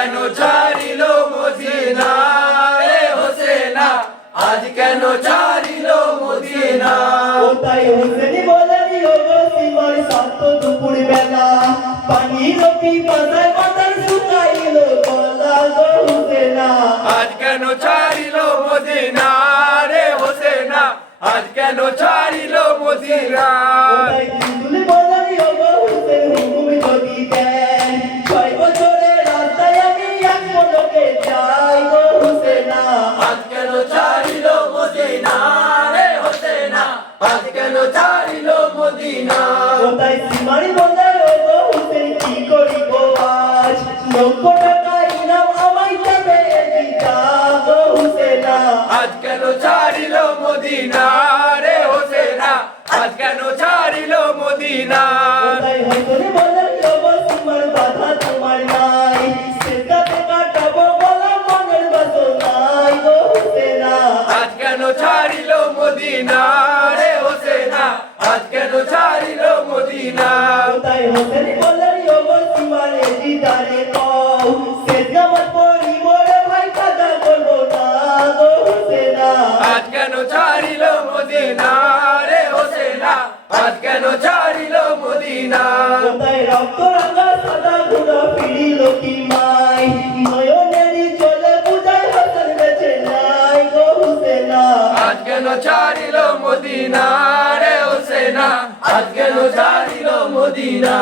কেন ছাড়িল মদিনা রে হোসেনা আজ কেন ছাড়িল মদিনা তাই হোসেনি বলেনি ওগো সীমার শান্ত দুপুর বেলা পানির পিপাসায় মাথার শুকাইল গলা গো হোসেনা আজ কেন ছাড়িল মদিনা রে হোসেনা আজ কেন ছাড়িল মদিনা তাই তুলে বলেনি ওগো হোসেন হুকুম যদি দেন 6 বছরের রাস্তায় আমি এক পলকে যাই গো হোসেনা আজ কেন ছাড়িল মদিনা রে হোসেনা আজ কেন ছাড়িল মদিনা তাই সীমার বলে ওগো হোসেন কি করিব আজ 1,00,000 টাকা ইনাম আমায় দেবে দিতা গো হোসেনা আজ কেন ছাড়িল মদিনা রে হোসেনা আজ কেন ছাড়িল মদিনা তাই হোসেন বলে ওগো সীমার বাধা তোমার নাই সেটাতে কাটাবো বলা মনের বাসনাই গো হোসেনা আজ কেন ছাড়িল মদিনা রে হোসেনা আজ কেন ছাড়িল মদিনা তাই হোসেন বলে ওগো সীমার দিদারে কও সে জামাত পড়ি মোরে ভাই কাজা করবো না গো হোসেনা আজ কেন ছাড়িল মদিনা রে হোসেনা আজ কেন ছাড়িল মদিনা তাই রক্ত রাঙা সাদা ঘোড়া ফিরিল কি মাই নয়নেরই চলে বুঝাই হাসান বেঁচে নাই গো হোসেনা আজ কেন ছাড়িল মদিনা রে হোসেনা আজ কেন ছাড়িল মদিনা